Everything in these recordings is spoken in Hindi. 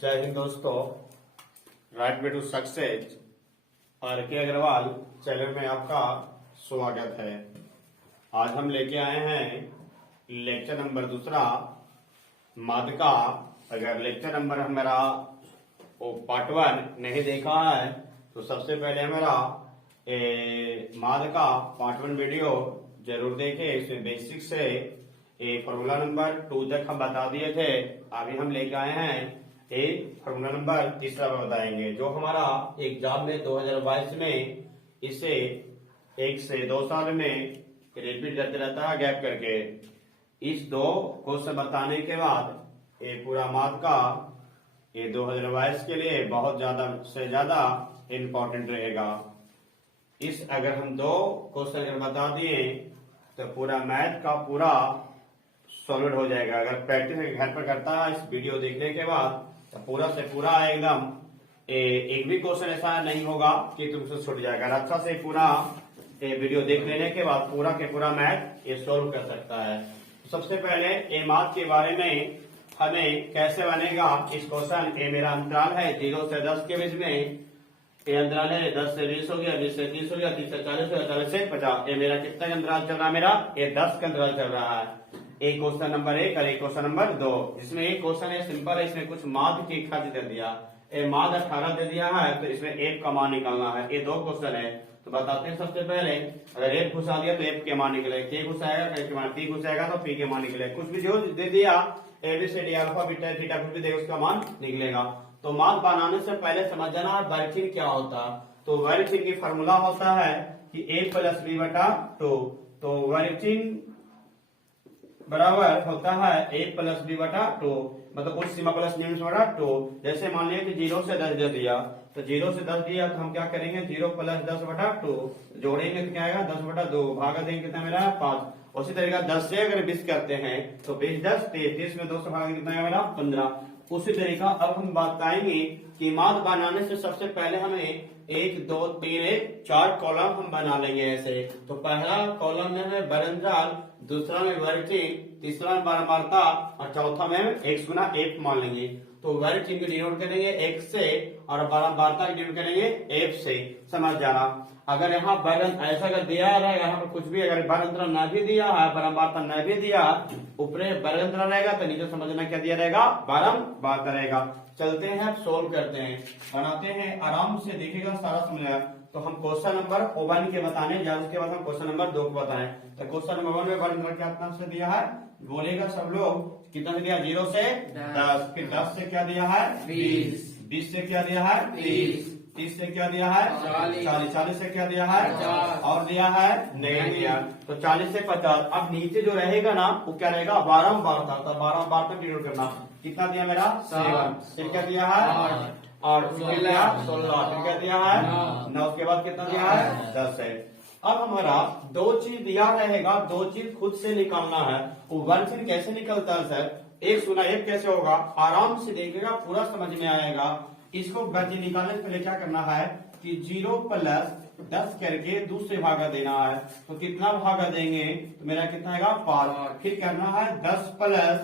जय हिंद दोस्तों, right way to success R K Agarwal channel में आपका स्वागत है। आज हम लेके आए हैं लेक्चर नंबर दूसरा माध्यका। अगर लेक्चर नंबर हमारा पार्ट 1 नहीं देखा है तो सबसे पहले हमारा माध्यका पार्ट 1 वीडियो जरूर देखें। इसमें बेसिक से फॉर्मूला नंबर 2 तक हम बता दिए थे। अभी हम लेके आए हैं फॉर्मूला नंबर तीसरा बताएंगे, जो हमारा एग्जाम में 2022 में इसे 1 से 2 साल में रिपीट करते रहता है गैप करके। इस 2 क्वेश्चन बताने के बाद ये पूरा माध्यका ये 2022 के लिए बहुत ज्यादा से ज्यादा इम्पोर्टेंट रहेगा। इस अगर हम 2 क्वेश्चन अगर बता दिए तो पूरा मैथ का पूरा सॉलिड हो जाएगा। अगर प्रैक्टिस घर पर करता है इस वीडियो देखने के बाद तो पूरा से पूरा एकदम एक भी क्वेश्चन ऐसा नहीं होगा कि तुमसे छूट जाएगा। अच्छा से पूरा वीडियो देख लेने के बाद पूरा के पूरा मैथ ये सॉल्व कर सकता है। सबसे पहले ये मैथ के बारे में हमें कैसे बनेगा इस क्वेश्चन। ये मेरा अंतराल है 0 से 10 के बीच में। ये अंतराल है 10 से 20 हो गया, 20 से 30 हो गया, 30 से 40 हो गया, 40 से 50। ये मेरा कितना का अंतराल चल रहा है? मेरा ये 10 का अंतराल चल रहा है। एक क्वेश्चन नंबर 1 और एक क्वेश्चन नंबर 2। इसमें एक क्वेश्चन है सिंपल है, इसमें कुछ माध्य के खर्च दे दिया, माध्य 18 दे दिया है, तो इसमें एफ का मान निकालना है। ये 2 क्वेश्चन है तो बताते हैं। सबसे पहले अगर एफ घुसा दिया तो एफ के मान निकले, के घुसाएगा के मान, पी घुसाएगा तो पी के मान निकले। कुछ भी जो दे दिया एबीसीडी अल्फा बीटा थीटा कुछ भी दे उसका मान निकलेगा। तो माध्य बनाने से पहले समझ जाना वर्गचिन्ह क्या होता है। तो वर्गचिन्ह की फॉर्मूला होता है कि a प्लस बी बटा 2। तो वर्गचिन्ह बराबर होता है a प्लस बी बटा 2, मतलब उच्च सीमा प्लस निम्न बटा 2। जैसे मान लिया कि 0 से 10 दे दिया, तो 0 से 10 दिया तो हम क्या करेंगे 0 प्लस 10 बटा 2 जोड़ेंगे तो क्या आएगा 10 बटा 2 भागा देंगे कितना मेरा 5। उसी तरीका 10 से अगर 20 करते हैं तो 20 10 30, 30 में 2 से भागा कितना है मेरा 15। उसी तरीका अब हम बताएंगे कि माध्य बनाने से सबसे पहले हमें 1 2 3 4 कॉलम हम बना लेंगे ऐसे। तो पहला कॉलम में हमें वर्गअंतराल, दूसरा में वर्गचिन्ह, तीसरा में बारंबारता और चौथा में x गुना f मान लेंगे। तो वर्गचिन्ह को डिनोट करेंगे x से और बारंबारता को डिनोट करेंगे f से। समझ जाना। अगर यहाँ वर्ग ऐसा अगर दिया रहेगा, यहाँ पर कुछ भी अगर वर्गअंतराल न भी दिया है, बारंबारता न भी दिया, ऊपरे वर्गअंतराल रहेगा तो नीचे समझना क्या दिया रहेगा बारंबारता रहेगा। चलते हैं सोल्व करते हैं, बनाते हैं, आराम से देखिएगा सारा समझेगा। तो हम क्वेश्चन नंबर 1 के बताने जा, उसके बाद हम क्वेश्चन नंबर 2 को बताएं। तो क्वेश्चन नंबर 1 में वर्गअंतराल कितना से दिया है बोलेगा सब लोग। कितना से दिया 0 से 10, फिर 10 से क्या दिया है 20, 20 से क्या दिया है 30, 30 से क्या दिया है 40, 40 से क्या दिया है 50 और दिया है नहीं दिया। तो 40 से 50। अब नीचे जो रहेगा ना वो क्या रहेगा बारंबारता। तो बारंबारता डिनोट करना। कितना दिया मेरा 7, फिर क्या दिया है 8, फिर दिया 16, फिर क्या दिया है 9, उसके बाद कितना दिया है 10 है। अब हमारा 2 चीज दिया रहेगा, 2 चीज खुद से निकालना है। वो वर्गचिन्ह कैसे निकलता है सर, एक गुना एक कैसे होगा, आराम से देखिएगा पूरा समझ में आएगा। इसको वर्गचिन्ह निकालने से पहले क्या करना है कि 0 प्लस 10 करके दूसरे भागा देना है। तो कितना भागा देंगे तो मेरा कितना आएगा 5। फिर करना है 10 प्लस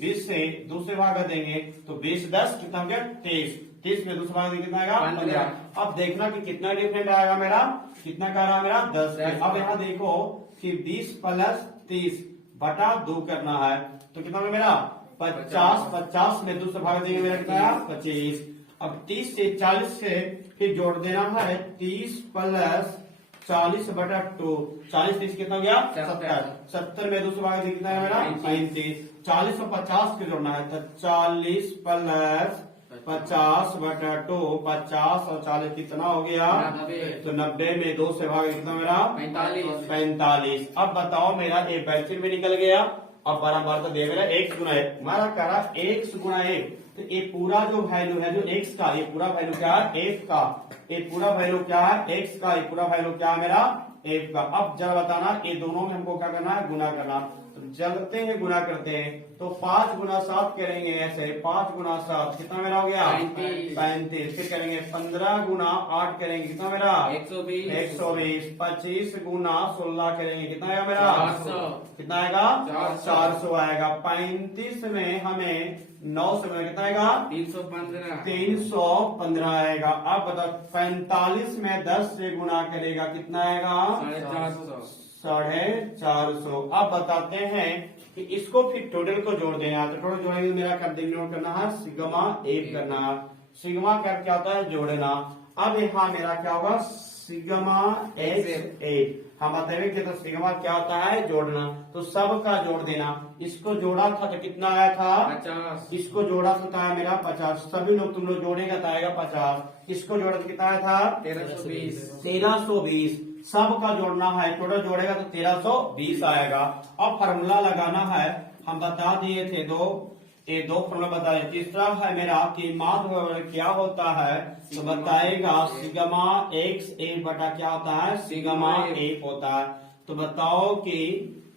20 से दूसरे भागा देंगे तो 20 10 कितना हो गया 23, 30 में दूसरा भाग कितना आएगा 15। अब देखना कि कितना डिफरेंट आएगा मेरा, कितना का रहा मेरा 10। अब यहाँ देखो कि 20 प्लस 30 बटा 2 करना है तो कितना मेरा 50, 50 में दूसरा भाग देंगे मेरा कितना आया 25। अब 30 से 40 से फिर जोड़ देना है 30 प्लस 40 बटा 2, 40 30 कितना हो गया 70, 70 में दूसरा भाग कितना है मेरा 35। 40 और 50 के जोड़ना है तो 40 प्लस 50 बटा 2, 50 और 40 कितना हो गया 90। तो 90 में 2 से भाग कितना मेरा 45। अब बताओ मेरा एक वर्गचिन्ह में निकल गया। अब बारंबारता दे मेरा x गुना 1, हमारा करा x गुना 1। तो ये पूरा जो वैल्यू है जो x का, ये पूरा वैल्यू क्या है f का, ये पूरा वैल्यू क्या है x का, ये पूरा वैल्यू क्या है मेरा f का। अब जरा बताना ये दोनों में हमको क्या करना है गुना करना। तो चलते हैं गुना करते हैं, तो 5 गुना 7 करेंगे ऐसे, 5 गुना 7 कितना मेरा हो गया 35। फिर करेंगे 15 गुना 8 करेंगे कितना मेरा 120। 25 गुना 16 करेंगे कितना आएगा मेरा 400। कितना आएगा 400 आएगा। 35 में हमें 9 से कितना आएगा 315 आएगा। अब बताओ 45 में 10 से गुना करेगा कितना आएगा 450। अब बताते हैं कि इसको फिर टोटल को जोड़ देना, तो टोटल जोड़ेंगे मेरा कर देंगे, नोट करना है सिग्मा 1 करना है। सिग्मा क्या होता है जोड़ना। अब यहाँ मेरा क्या होगा सिग्मा x1। हम बताएंगे कि तो सिग्मा क्या होता है जोड़ना, तो सब का जोड़ देना। इसको जोड़ा था तो कितना आया था 50। इसको जोड़ा तो था मेरा 50। सभी लोग तुम लोग जोड़ेगा तो आएगा 50। इसको जोड़ा तो कितना आया था 1320। सब का जोड़ना है, टोटल जोड़ेगा तो 1320 आएगा। अब फार्मूला लगाना है, हम बता दिए थे ये दो फार्मूला बताए। तीसरा है मेरा कि माध्य क्या होता है, तो बताएगा सिग्मा x1 बटा क्या होता है सिग्मा 1 होता है। तो बताओ कि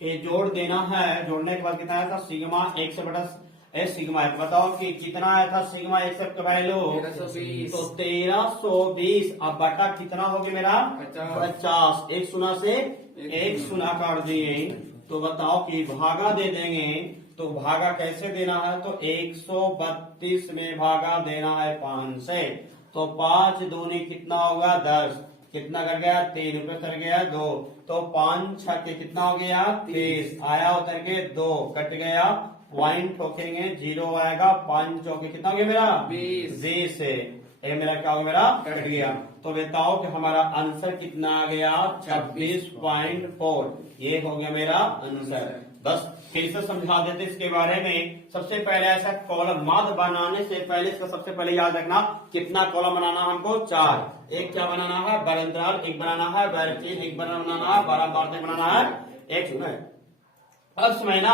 ये जोड़ देना है, जोड़ने के बाद कितना आया था सिग्मा 1 बटा सिग्मा 1। बताओ कि कितना आया था सिग्मा 1 का वैल्यू 1320। तो 1320। अब बटा कितना हो गया मेरा 50। 1 शून्य से 1 शून्य कर दिए, तो बताओ कि भागा दे देंगे। तो भागा कैसे देना है, तो 132 में भागा देना है 5 से, तो 5 दूनी कितना होगा 10। कितना कर गया 3 रुपए कर गया 2, तो 5 छक्के कितना हो गया 30 आया, उतर के 2 कट गया, पॉइंट ठोकेंगे 0 आएगा। 5 चौके कितना हो गया मेरा 20 है। ये मेरा क्या हो गया मेरा कट गया। तो बताओ कि हमारा आंसर कितना आ गया 26.4। ये हो गया मेरा आंसर। बस फिर से समझा देते इसके बारे में। सबसे पहले ऐसा कॉलम माध्य बनाने से पहले इसका सबसे पहले याद रखना कितना कॉलम बनाना हमको 4। एक क्या बनाना है बरंतराल, एक बनाना है बैरचीन, एक बनाना है बारंबारता बनाना है एक सुना। अब समय ना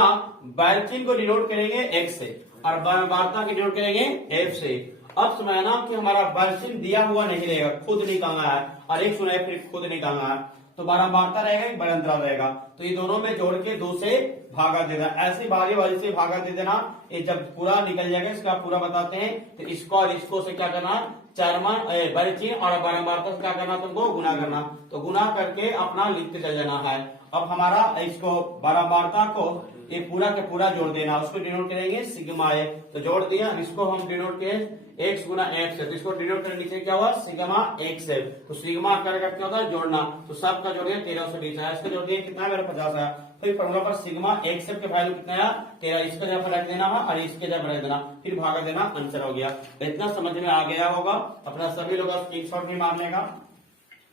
बैरचीन को डिनोट करेंगे x से और बारंबारता की डिनोट करेंगे f से। अब समय ना कि हमारा बैरचीन दिया हुआ नहीं रहेगा, खुद निकालना है, और एक सुना फिर खुद निकालना है, तो बारंबारता रहेगा एक बरंतराल रहेगा। तो ये दोनों में जोड़ के 2 से भागा दे देना, ऐसे भागे वाली से भागा दे देना। ये जब पूरा निकल जाएगा इसका पूरा बताते हैं, तो इसको और इसको से क्या करना चारमान बैरचीन और बारंबारता से क्या करना तुमको गुना करना, तो गुना करके अपना लिखते चल जाना है। अब हमारा इसको बारंबारता को ये पूरा के पूरा जोड़ देना, उसको डिनोट करेंगे सिग्मा ए, तो जोड़ दिया। इसको हम डिनोट किए x गुना x है, तो इसको डिनोट करने नीचे क्या हुआ सिग्मा x है, तो सिग्मा करके क्या होता है जोड़ना, तो सब का जोड़ दिया 1320 है। इसका जोड़ दिया कितना मेरा 50 है। फिर फॉर्मूला पर सिग्मा x के वैल्यू कितना आया 13, इसका जगह पर रख देना है और इसके जगह पर रख देना, फिर भागा देना, आंसर हो गया। इतना समझ में आ गया होगा, अपना सभी लोग स्क्रीनशॉट भी मार लेगा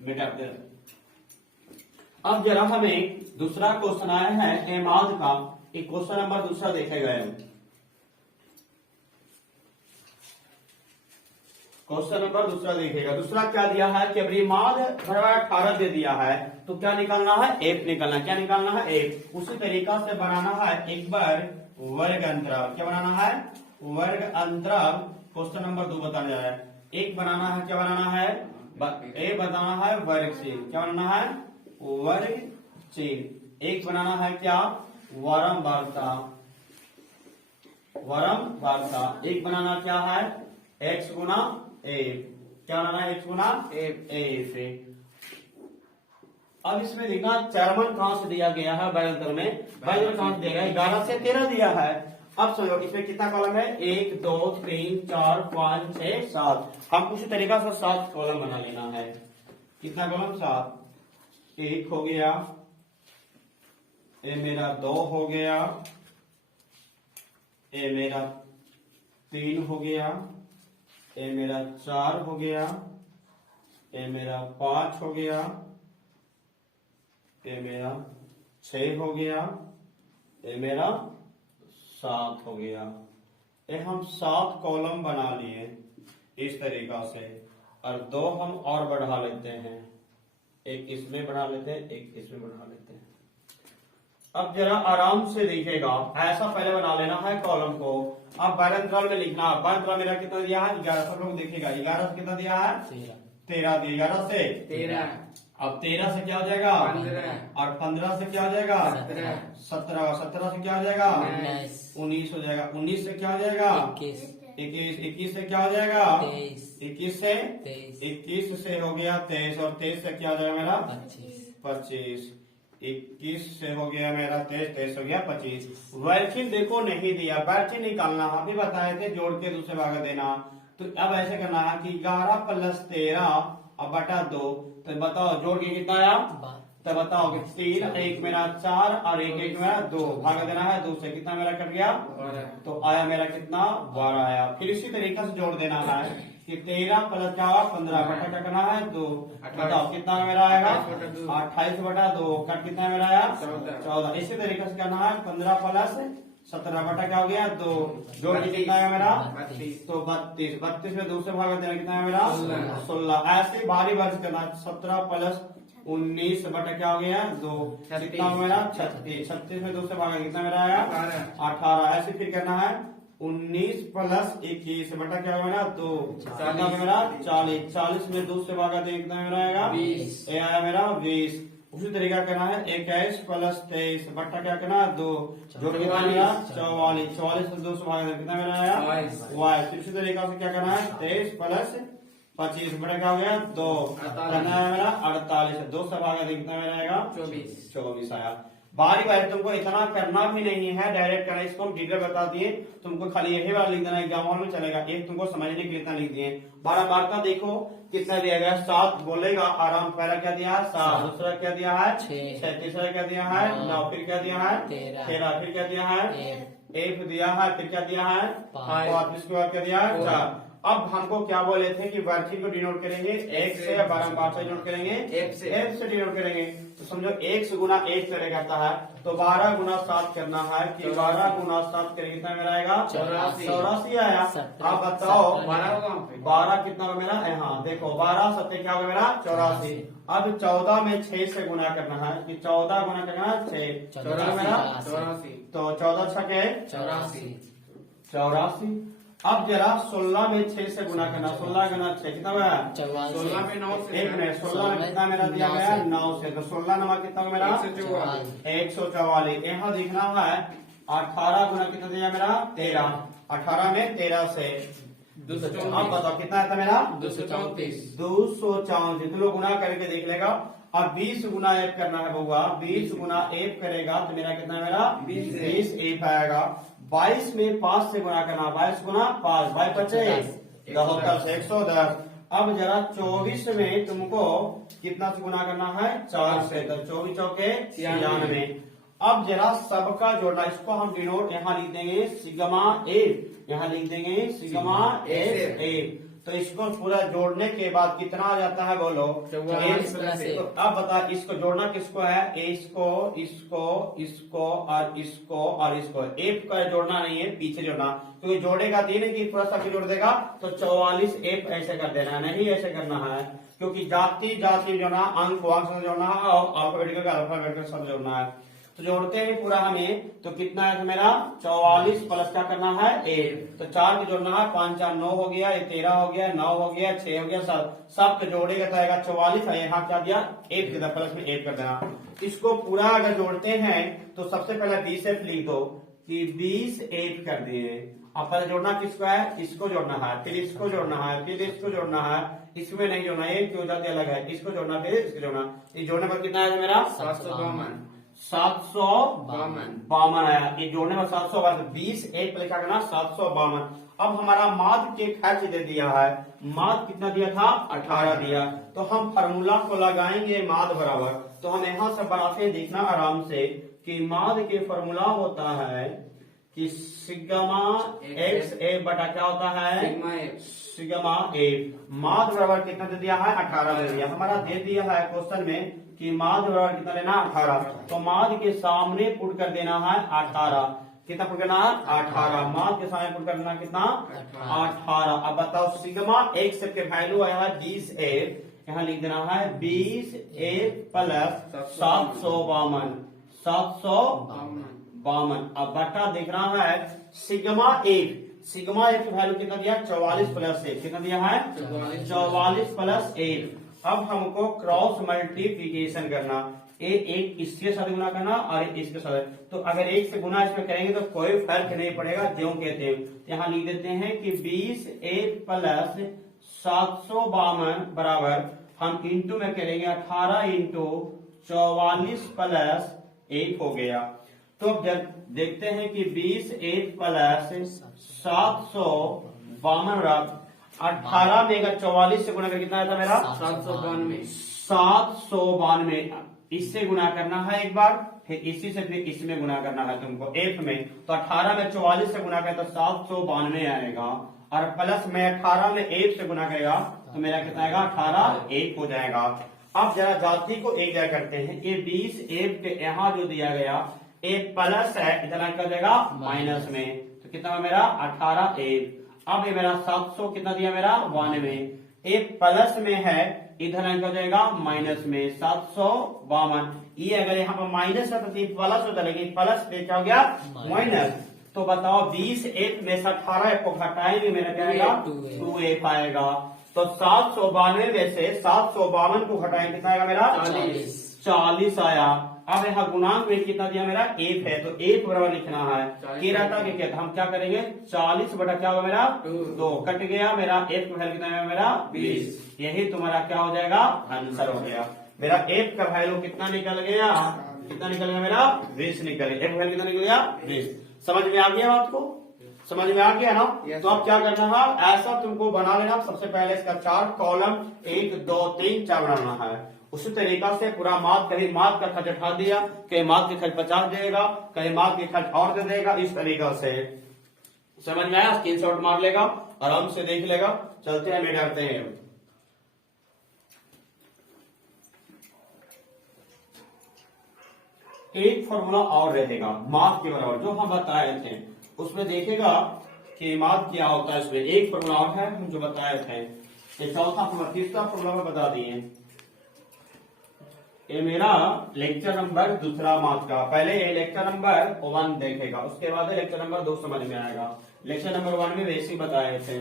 बेटा। अब जरा हमें दूसरा क्वेश्चन आया है एमाद का, एक क्वेश्चन नंबर दूसरा देखे गए। क्वेश्चन नंबर दूसरा देखेगा। दूसरा क्या दिया है कि परिमाद 18 दे दिया है, तो क्या निकालना है एफ निकालना। क्या निकालना है एफ। उसी तरीका से बनाना है एक बार वर्ग अंतराल। क्या बनाना है वर्ग अंतराल। क्वेश्चन नंबर 2 बताया जा रहा है। एक बनाना है क्या बनाना है ए बनाना है वर्ग चिन्ह। क्या बनाना है वर्ग चिन्ह। एक बनाना है क्या वारंवारता। वारंवारता। एक बनाना क्या है x गुना ए। क्या बनाना है x गुना ए से। अब इसमें देखना चरमन कहां से दिया गया है बैरंतर में, बैरंतर कहां से दिया गया 11 से 13 दिया है। अब समझो इसमें कितना कॉलम है 1 2 3 4 5 6 7। हम उसी तरीका से 7 कॉलम बना लेना है। कितना कॉलम 7। 1 हो गया, ये मेरा 2 हो गया, ये मेरा 3 हो गया, ये मेरा 4 हो गया, ये मेरा 5 हो गया, ये मेरा 6 हो गया, ये मेरा 7 हो गया। ये हम 7 कॉलम बना लिए इस तरीका से, और 2 हम और बढ़ा लेते हैं। एक इसमें बढ़ा लेते हैं, एक इसमें बढ़ा लेते हैं। अब जरा आराम से देखिएगा, ऐसा पहले बना लेना है कॉलम को। अब बैरंतराल में लिखना है। बैरंतराल मेरा कितना दिया है 11। सब लोग देखिएगा 11 से कितना दिया है 13 दिया, 11 से 13। अब 13 से क्या हो जाएगा 15 और 15 से क्या हो जाएगा 17 17 17 से क्या हो जाएगा 19 19 हो जाएगा 19 से क्या हो जाएगा 21 21 से क्या हो जाएगा 23 21 से 23 21 से हो गया 23 और 23 से क्या हो जाएगा मेरा 25 25 21 से हो गया मेरा 23 23 हो गया 25। वर्किंग देखो नहीं दिया, वर्किंग निकालना हम भी बताए थे जोड़ के दूसरे भाग देना। तो अब ऐसे करना है कि 11 प्लस 13 अब बटा 2, तो बताओ जोड़ के कितना आया, तो बताओ कि 3 एक मेरा 4 और एक एक मेरा 2 भाग देना है 2 से, कितना मेरा कट गया 12 तो आया मेरा कितना 12 आया। फिर इसी तरीके से जोड़ देना है कि 13 प्लस क्या हुआ 15 बटा क्या करना है 2, बताओ कितना मेरा आएगा 28 बटा 2 कट कितना मेरा आया 14। इसी तरीके से करना है 15 प्लस 17 बटा क्या हो गया 2, जोड़ के कितना आया मेरा 32 तो 32 में दूसरे भाग में देना कितना है मेरा 16। ऐसे बारी बारी से करना 17 प्लस 19 बटा क्या हो गया 2, कितना हो मेरा 36। 36 में दूसरे भाग में कितना मेरा आया 18। ऐसे फिर करना है 19 प्लस 21 बटा क्या हो मेरा 2, कितना हो मेरा 40। 40 में दूसरे भाग में कितना मेरा आएगा 20 ये आया मेरा 20। उसी तरीका करना है 21 प्लस 23 बट्टा क्या करना है 2, जो कितना मेरा 44। 44 से 2 से भाग कितना मेरा आया 22। फिर इसी तरीका से क्या करना है 23 प्लस 25 बटा क्या हो गया 2, करना है मेरा 48। 2 से भाग कितना मेरा आएगा 24 आया। बारी बारी तुमको इतना करना भी नहीं है, डायरेक्ट करना, इसको हम डिटेल बता दिए, तुमको खाली यही वाला लिख देना, एग्जाम हॉल में चलेगा। एक तुमको समझने के लिए इतना लिख दिए। 12 मार्क का देखो कितना दिया गया 7 बोलेगा आराम। पहला क्या दिया है 7, दूसरा क्या दिया है 6, तीसरा क्या दिया है 9, फिर क्या दिया है 13, फिर क्या दिया है 1 दिया है, फिर क्या दिया है 5, इसके बाद क्या दिया है 4। अब हमको क्या बोले थे कि वर्किंग को डिनोट करेंगे 1 से, 12 5 से डिनोट करेंगे एक से। 1 से डिनोट करेंगे। तो समझो 1 से गुना 1 करेगा है तो 12 गुना 7 करना है कि 12 गुना 7 करेंगे कितना मेरा आएगा 84 आया। आप बताओ 12 कितना होगा मेरा, हाँ देखो 12 7 क्या होगा मेरा 84। अब 14 में 6 से गुना करना है कि 14 गुना करना है 6, 14 मेरा 84 तो 14 छके 84। अब जरा 16 में 6 से गुना करना, 16 गुना 6 कितना हुआ 16 में 9 से 1 मिनट 16 में कितना मेरा दिया गया 9 से, तो 16 नंबर कितना होगा मेरा 144। यहाँ देखना है 18 गुना कितना दिया मेरा 13, 18 में 13 से, अब बताओ कितना आता मेरा 234। जितने गुना करके देख लेगा। अब 20 गुना एफ करना है बउआ, 20 गुना एफ करेगा तो मेरा कितना मेरा 20 एफ आएगा। 22 में 5 से गुना करना, 22 गुना 5 बाई 25 72 से 110। अब जरा 24 में तुमको कितना से गुना करना है 4 से, तो 24 चौके 96। अब जरा सबका जोड़ना, इसको हम डिनोट यहाँ लिख देंगे सिग्मा एफ, यहाँ लिख देंगे सिग्मा एफ एफ। तो इसको पूरा जोड़ने के बाद कितना आ जाता है बोलो 44 तो अब बता इसको जोड़ना किसको है, इसको इसको इसको और इसको और इसको। एफ का जोड़ना नहीं है, पीछे जोड़ना, क्योंकि जोड़ेगा तो नहीं कि पूरा सब जोड़ देगा तो 44 एफ ऐसे कर देना है, नहीं ऐसे करना है, क्योंकि जाति जाति जोड़ना, अंक को अंक से जोड़ना है और अल्फाबेटिकल का अल्फाबेटिकल सब जोड़ना है। तो जोड़ते हैं पूरा हमें, तो कितना है मेरा 44 प्लस क्या करना है 8, तो 4 को जोड़ना है 5 4 9 हो गया, ये 13 हो गया, 9 हो गया, 6 हो गया, सब को जोड़ेगा तो आएगा 44 है। यहाँ क्या दिया 8 के प्लस में 8 कर देना। इसको पूरा अगर जोड़ते हैं तो सबसे पहले 20 एफ लिख दो कि 20 8 कर दिए। अब पहले जोड़ना किसको है, इसको जोड़ना है, फिर इसको जोड़ना है, फिर इसको जोड़ना है, इसमें नहीं जोड़ना, ये क्यों जाती अलग है, इसको जोड़ना फिर इसको जोड़ना। ये जोड़ने पर कितना है मेरा 752 आया। ये जोड़ने में 752, 20 एक पर लिखा करना 752। अब हमारा माद के खर्च दे दिया है, माद कितना दिया था 18 दिया, तो हम फार्मूला को लगाएंगे माद बराबर। तो हम यहाँ से बनाते देखना आराम से कि माद के फार्मूला होता है कि सिग्मा एक्स ए बटा क्या होता है सिग्मा ए। माद बराबर कितना दे दिया है 18 दे दिया, हमारा दे दिया है क्वेश्चन में कि माद बराबर कितना लेना 18, तो माद के सामने पुट कर देना है 18, कितना पुट करना है 18, माद के सामने पुट करना कितना 18। अब बताओ सिग्मा एक्स के वैल्यू आया है 20 एफ, यहाँ लिख देना है 20 एफ प्लस 752 752। अब बटा देख रहा है सिग्मा एफ, सिग्मा एफ की वैल्यू कितना दिया 44 प्लस 1, कितना दिया है 44 प्लस 1। अब हमको क्रॉस मल्टीप्लीकेशन करना, एक इसके साथ गुना करना और एक इसके साथ। तो अगर एक से गुना इसमें करेंगे तो कोई फर्क नहीं पड़ेगा, जो कहते हैं। यहाँ लिख देते हैं कि 20 प्लस 752 बराबर, हम इंटू में करेंगे 18 इंटू 44 प्लस 1 हो गया। तो अब जब देखते हैं कि 20 प्लस 752 18 में अगर 44 से गुना कर कितना आता मेरा 792। 792। इससे गुना करना है एक बार, फिर इसी से फिर इसमें गुना करना है तुमको एक में। तो 18 में 44 से गुना करें तो 792 आएगा, और प्लस में 18 में 1 से गुना करेगा तो मेरा कितना आएगा 18 1 हो जाएगा। अब जरा जाति को एक जगह करते हैं। ये 20 1 के यहाँ जो दिया गया ए प्लस है, इतना कर देगा माइनस में, तो कितना हुआ मेरा 18 1। अब ये मेरा 700 कितना दिया मेरा 92, एक प्लस में है इधर अंक हो जाएगा माइनस में 752। ये अगर यहाँ पर माइनस है तो प्लस होता, लेकिन प्लस पे क्या हो गया माइनस। तो बताओ 20 1 में से 18 को घटाएंगे मेरा क्या आएगा 2 आएगा। तो 792 में से 752 को घटाएंगे कितना आएगा मेरा 40 आया। अब यहाँ गुणांक में कितना दिया मेरा 1 है, तो 1 बराबर लिखना है। ये रहता कि क्या, हम क्या करेंगे 40 बटा क्या होगा मेरा 2 कट गया मेरा 1 का वैल्यू कितना है मेरा 20। यही तुम्हारा क्या हो जाएगा आंसर हो गया। मेरा 1 का वैल्यू कितना निकल गया, कितना निकल गया मेरा 20 निकल गया। 1 वैल्यू कितना निकल गया 20। समझ में आ गया बात को, समझ में आ गया ना। तो अब क्या करना है, ऐसा तुमको बना लेना। सबसे पहले इसका 4 कॉलम 1 2 3 4 बनाना है। उसी तरीका से पूरा मार्क, कहीं मार्क का खर्च उठा दिया, कहीं मार्क के खर्च 50 देगा, कहीं मार्क के खर्च और दे देगा। इस तरीका से समझ में आया, स्क्रीनशॉट मार लेगा, आराम से देख लेगा। चलते हैं, मिटाते हैं। एक फॉर्मूला और रहेगा मार्क के बराबर, जो हम बताए थे उसमें देखेगा कि मार्क क्या होता है। इसमें एक फॉर्मूला और है हम जो बताए थे। ये चौथा फॉर्मूला, तीसरा फॉर्मूला में बता दिए। ये मेरा लेक्चर नंबर दूसरा मार्च का, पहले ये लेक्चर नंबर 1 देखेगा, उसके बाद लेक्चर नंबर 2 समझ में आएगा। लेक्चर नंबर 1 में वैसे ही बताए थे।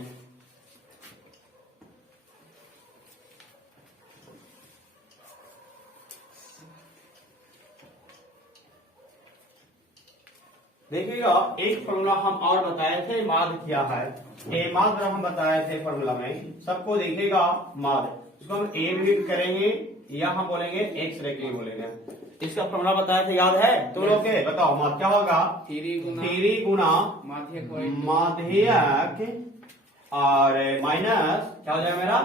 देखिएगा एक फॉर्मूला हम और बताए थे, माद क्या है। ए माद हम बताए थे फॉर्मूला में, सबको देखिएगा माद। इसको हम ए भी करेंगे या हम बोलेंगे एक्स रेखी बोलेंगे। इसका फॉर्मूला बताया था, याद है तुम लोग के? बताओ माद क्या होगा 3 गुना माध्यक और माइनस क्या हो जाएगा मेरा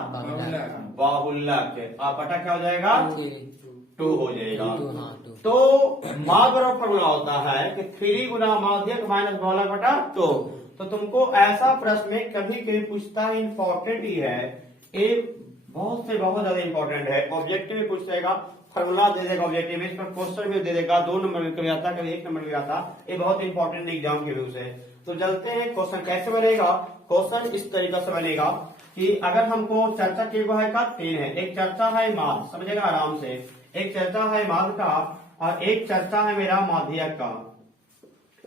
बाहुल्यक, और बटा क्या हो जाएगा 2 हो जाएगा। तो माद बराबर फॉर्मूला होता है कि 3 गुना माध्यक माइनस बाहुल्यक बटा 2। तो तुमको ऐसा प्रश्न में कभी कभी पूछता है, इंपॉर्टेंट ही है, एक बहुत ज्यादा इंपॉर्टेंट है। ऑब्जेक्टिव में पूछ जाएगा, फॉर्मूला दे देगा ऑब्जेक्टिव में, इस पर क्वेश्चन भी दे देगा, 2 नंबर में कभी आता, कभी 1 नंबर में आता। ये बहुत इंपॉर्टेंट एग्जाम के व्यू से। तो चलते हैं, क्वेश्चन कैसे बनेगा। क्वेश्चन इस तरीका से बनेगा कि अगर हमको चर्चा के है का 3 है, एक चर्चा है माद, समझेगा आराम से, एक चर्चा है माद का और एक चर्चा है मेरा माध्यक का,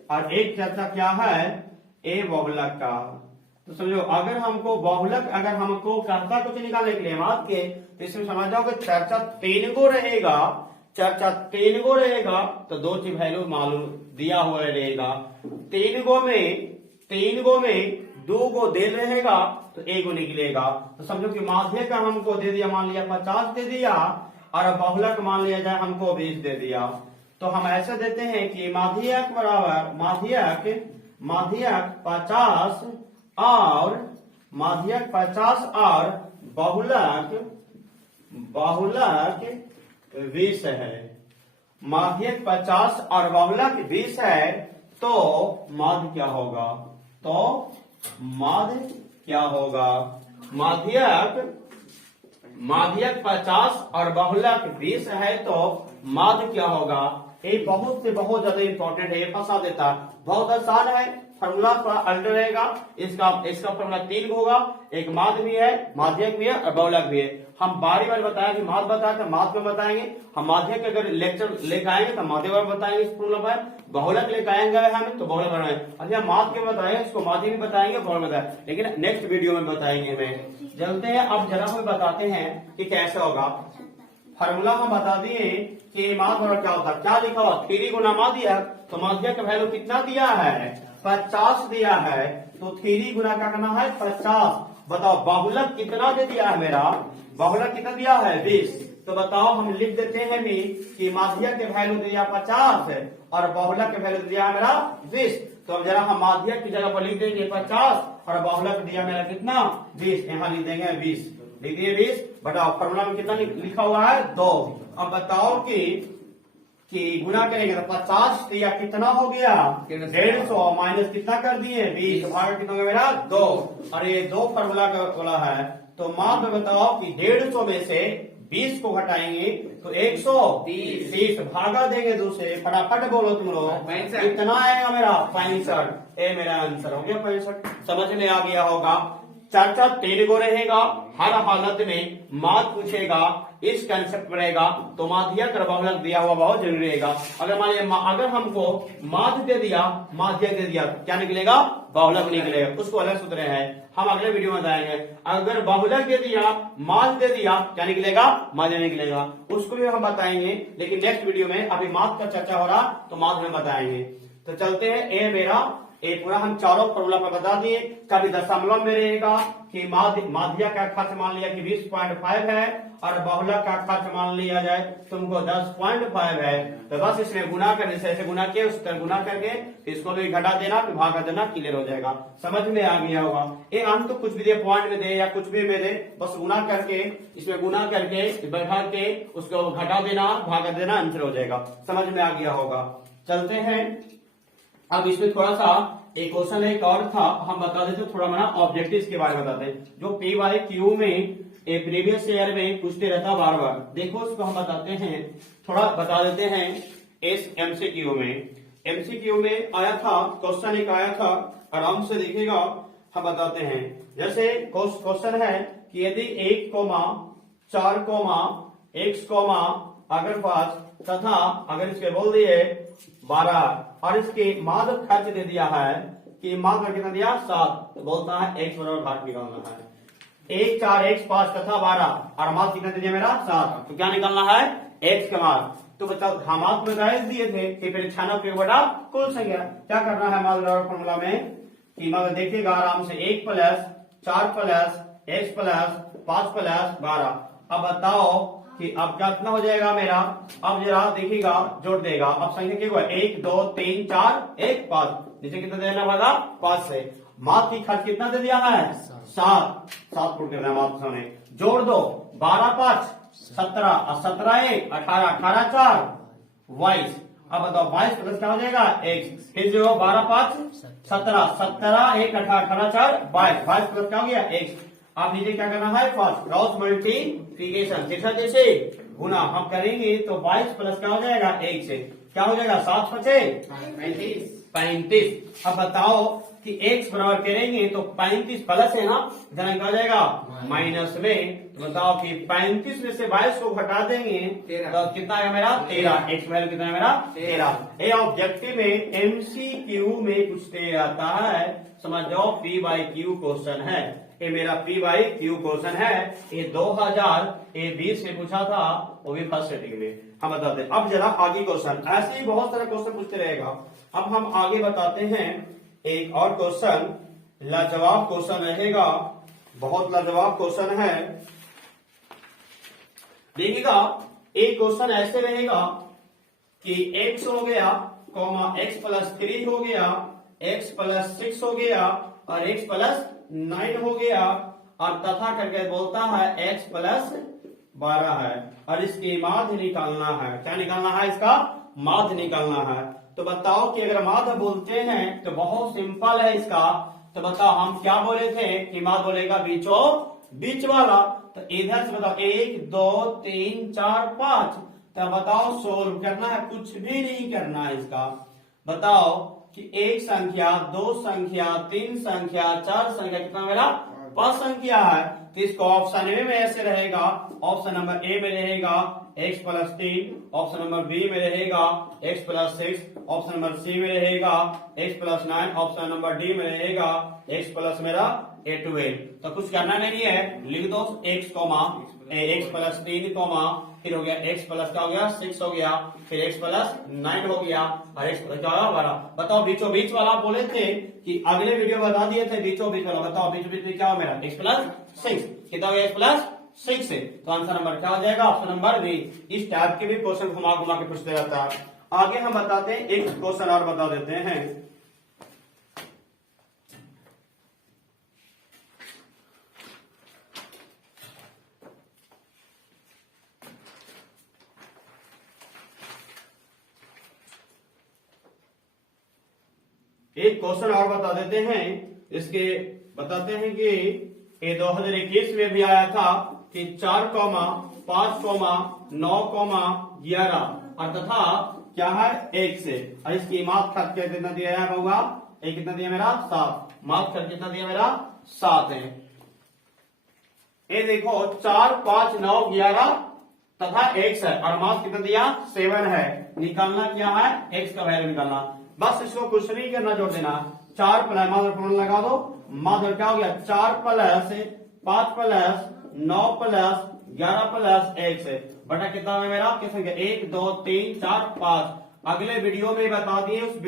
और एक चर्चा क्या है ए बाहुल्यक का। तो समझो अगर हमको बाहुल्यक, अगर हमको चर्चा कुछ निकालने के लिए माद के, तो इसमें समझ जाओ कि चर्चा 3 को रहेगा, चर्चा 3 को रहेगा तो 2 की वैल्यू मालूम दिया हुआ रहेगा। 3 गो में 2 गो दे रहेगा तो 1 गो निकलेगा। तो समझो कि माध्यक का हमको दे दिया, मान लिया 50 दे दिया, और बाहुल्यक मान लिया जाए हमको 20 दे दिया। तो हम ऐसे देते हैं कि माध्यक बराबर माध्यक 50 और माध्यक 50 और बाहुल्यक 20 है। माध्यक 50 और बाहुल्यक 20 है, तो माध्य क्या होगा, तो माध्य क्या होगा, माध्यक 50 और बाहुल्यक 20 है तो माध्य क्या होगा। ये बहुत ज्यादा इंपॉर्टेंट है, ये फंसा देता है। बहुत आसान है, फॉर्मूला थोड़ा अल्टर रहेगा। इसका फॉर्मूला 3 होगा, एक माध्य भी है, माध्यक भी है और बाहुल्यक भी है। हम बारी बारी बताया कि माध्य बताया तो माध्य में बताएंगे, हम माध्य के अगर लेक्चर लेकर आएंगे तो माध्य में बताएंगे इस फॉर्मूला पर, बहुलक लेकर आएंगे हम तो बहुलक बनाएंगे, अच्छा माध्य के बताएंगे इसको माध्य भी बताएंगे बहुलक बताएंगे, लेकिन नेक्स्ट वीडियो में बताएंगे हमें। चलते हैं अब जरा हमें बताते हैं कि कैसे होगा। फार्मूला हम बता दिए कि माध्य और क्या होता है, क्या लिखा हुआ 3 गुना माध्य, तो माध्य का वैल्यू कितना दिया है 50 दिया है, तो 3 गुना क्या करना है 50। बताओ बहुलक कितना दे दिया है मेरा, बहुलक कितना दिया है 20, तो बताओ हम लिख देते हैं भी कि माध्य के वैल्यू दिया 50 है और बहुलक के वैल्यू दिया है मेरा 20, तो अब जरा हम माध्य की जगह पर लिख देंगे 50 और बहुलक दिया मेरा कितना 20, यहाँ लिख देंगे 20, लिख दिए 20। बताओ फॉर्मूला में कितना लिखा हुआ है 2। अब बताओ कि गुना करेंगे तो 50 दिया कितना हो गया 150 माइनस कितना कर दिए 20, भाग कितना हो गया मेरा 2, और ये 2 फॉर्मूला का बोला है। तो माध्य बताओ कि 150 में से 20 को घटाएंगे तो 130 भागा देंगे 2 से, फटाफट बोलो तुम लोग 65। कितना आएगा मेरा 65, ये मेरा आंसर हो गया 65। समझ में आ गया होगा। चर्चा 3 को रहेगा, हर हालत में माध्य पूछेगा, इस कंसेप्ट रहेगा, तो माध्य कर बहुलक दिया हुआ बहुत जरूरी रहेगा। अगर मान लिया अगर हमको माध्य दे दिया माध्य दे दिया क्या निकलेगा बहुलक निकलेगा, उसको अलग सूत्र है, हम अगले वीडियो में बताएंगे। अगर बहुलक दे दिया माध्य दे दिया क्या निकलेगा माध्य निकलेगा, उसको भी हम बताएंगे, लेकिन नेक्स्ट वीडियो में। अभी माध्य का चर्चा हो रहा तो माध्य में बताएंगे। तो चलते हैं, ये मेरा एक पूरा हम चारों फॉर्मूला पर बता दिए। कभी दशमलव में रहेगा कि माध्य का खर्च मान लिया कि 20.5 है और बहुलक का खर्च मान लिया जाए तुमको 10.5 है, तो बस इसमें गुना करने से ऐसे गुना किया उस तरह गुना करके इसको भी घटा देना फिर भाग कर देना, क्लियर हो जाएगा। समझ में आ गया होगा। ये अंत तो कुछ भी दे पॉइंट में दे या कुछ भी में दे, बस गुना करके इसमें गुना करके बैठा के उसको घटा देना भाग कर देना, आंसर हो जाएगा। समझ में आ गया होगा। चलते हैं अब इसमें थोड़ा सा एक क्वेश्चन एक और था, हम बता देते थोड़ा मना ऑब्जेक्टिव्स के बारे में बताते हैं, जो PYQ में प्रीवियस ईयर में पूछते रहता बार बार। देखो उसको हम बताते हैं, थोड़ा बता देते हैं। इस MCQ में आया था क्वेश्चन, एक आया था, आराम से देखिएगा हम बताते हैं। जैसे क्वेश्चन है कि यदि 1,4, अगर 5 तथा अगर इसके बोल दिए 12 और इसके माध्य खर्च दे दिया है कि माध्य कितना दिया 7, तो बोलता है x बराबर भाग निकालना है। 1, 4, x 5 तथा 12 और माध्य कितना दे दिया मेरा 7, तो क्या निकालना है x का मान। तो बच्चा हम माध्य में गाइस दिए थे कि परीक्षानों के बड़ा कुल संख्या क्या करना है माध्य फॉर्मूला में कि माध्य देखिएगा आराम से 1 + 4 + x + 5 + 12। अब बताओ कि अब कितना हो जाएगा मेरा, अब जरा देखिएगा जोड़ देगा। अब संख्या क्या हुआ 1, 2, 3, 4, 1, 5, नीचे कितना देना होगा 5 से। माध्य की खर्च कितना दे दिया है 7 पुट करना है माध्य सामने, जोड़ दो 12, 5, 17 और 17, 1, 18, 18, 4, 22। अब बताओ 22 प्लस क्या हो जाएगा x, फिर जो 12, 5, 17, 17, 1, 18, 18, 4, 22, 22 प्लस क्या हो गया x। आप नीचे क्या करना है फर्स्ट क्रॉस मल्टीप्लिकेशन, जैसे गुना हम करेंगे तो 22 प्लस क्या हो जाएगा 1 से क्या हो जाएगा 7 × 35। अब बताओ कि x बराबर करेंगे तो 35 प्लस है ना, इधर क्या हो जाएगा माइनस में। तो बताओ कि 35 में से 22 को घटा देंगे तो कितना है मेरा 13, x वैल्यू कितना है मेरा 13। ये ऑब्जेक्टिव में MCQ में पूछते आता है, समझ जाओ PYQ क्वेश्चन है, ये मेरा PYQ क्वेश्चन है। ये 2020 में पूछा था, वो भी फर्स्ट सेटिंग में। हम बताते हैं अब जरा आगे क्वेश्चन, ऐसे ही बहुत सारे क्वेश्चन पूछते रहेगा। अब हम आगे बताते हैं एक और क्वेश्चन, लाजवाब क्वेश्चन रहेगा, बहुत लाजवाब क्वेश्चन है। देखिएगा एक क्वेश्चन ऐसे रहेगा कि x हो गया x + 3 हो गया, x + 6 हो गया और x + 9 हो गया और तथा करके बोलता है x + 12 है और इसकी माध्य निकालना है। क्या निकालना है, इसका माध्य निकालना है। तो बताओ कि अगर माध्य बोलते हैं तो बहुत सिंपल है इसका। तो बताओ हम क्या बोले थे कि माध्य बोलेगा बीच वाला। तो इधर से बताओ 1, 2, 3, 4, 5, तो बताओ सोल्व करना है, कुछ भी नहीं करना है इसका। बताओ कि 1 संख्या 2 संख्या 3 संख्या 4 संख्या कितना मेरा पसंद किया है तो इसको ऑप्शन ए में ऐसे रहेगा, ऑप्शन नंबर ए में रहेगा x plus 3, option number B में रहेगा x plus 6, option number C में रहेगा x plus 9, option number D में रहेगा x प्लस मेरा 12। तो कुछ करना नहीं है, लिख दो x प्लस 3 फिर हो गया x प्लस क्या हो गया 6 हो गया, फिर x प्लस 9 हो गया और x प्लस क्या होगा 12। बताओ बीचों बीच वाला बोले थे कि अगले वीडियो में बता दिए थे बीचों बीच वाला, बताओ बीचों बीच में क्या हो मेरा x प्लस 6 कितना हो गया x प्लस 6 से, तो आंसर नंबर क्या हो जाएगा ऑप्शन नंबर बी। इस टाइप के भी क्वेश्चन घुमा घुमा के पूछते रहता है। आगे हम बताते हैं एक क्वेश्चन और बता देते हैं। एक क्वेश्चन और बता देते हैं, इसके बताते हैं कि ये 2021 में भी आया था कि 4, 5, 9, 11 और तथा क्या है 1 से, और इसकी मार्क खर्च कितना दिया है होगा, ये कितना दिया मेरा 7, मार्क खर्च कितना दिया मेरा 7 है। ये देखो 4, 5, 9, 11 तथा x है और मार्क्स कितना दिया 7 है। निकालना क्या है x का वैल्यू निकालना, बस इसको कुछ नहीं करना, जोड़ देना 4 प्लस मात्र लगा दो, मात्र क्या हो गया 4 प्लस 5 प्लस 9 प्लस 11 प्लस 1 से बटा कितना है मेरा आपकी संख्या 1 2 3 4 5। अगले वीडियो में बता दिए, इस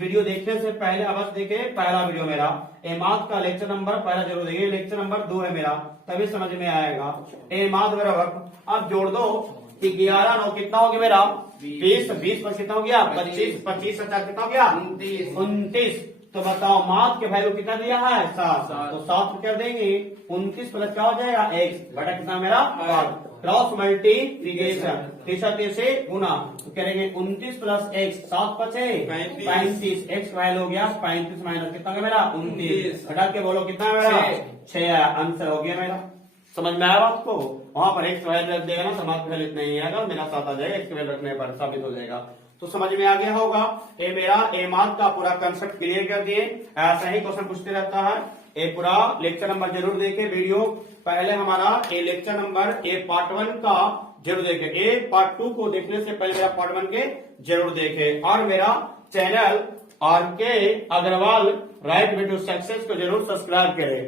वीडियो देखने से पहले अवश्य देखे पहला वीडियो मेरा एमाद का लेक्चर नंबर पहला जरूर देखिए, लेक्चर नंबर 2 है मेरा, तभी समझ में आएगा। एमाद बराबर अब जोड़ दो कि 11 9 कितना हो गया मेरा 20, 20 पर कितना हो गया 25, 25 से 4 कितना हो गया 29। तो बताओ मार्क के वैल्यू कितना दिया है 7, तो 7 कर देंगे 29 प्लस क्या हो जाएगा x बटा कितना मेरा 5, क्रॉस मल्टीप्लिकेशन 3 से गुना, तो करेंगे 29 प्लस x 7 पचे 35, x वैल्यू हो गया 35 माइनस कितना हो गया मेरा 29, घटा के बोलो कितना है मेरा 6, आंसर हो गया मेरा। समझ में आया आपको, वहां पर x वैल्यू रख देगा ना तो मार्क वैल्यू इतना ही आएगा, मेरा 7 आ जाएगा, x वैल्यू रखने पर साबित हो जाएगा। तो समझ में आ गया होगा, ये मेरा एमाद का पूरा कंसेप्ट क्लियर कर दिए। ऐसा ही क्वेश्चन पूछते रहता है, ये पूरा लेक्चर नंबर जरूर देखे वीडियो, पहले हमारा ये लेक्चर नंबर ए पार्ट 1 का जरूर देखे, ए पार्ट 2 को देखने से पहले मेरा पार्ट 1 के जरूर देखे, और मेरा channel R K Agarwal right way to success को जरूर सब्सक्राइब करें।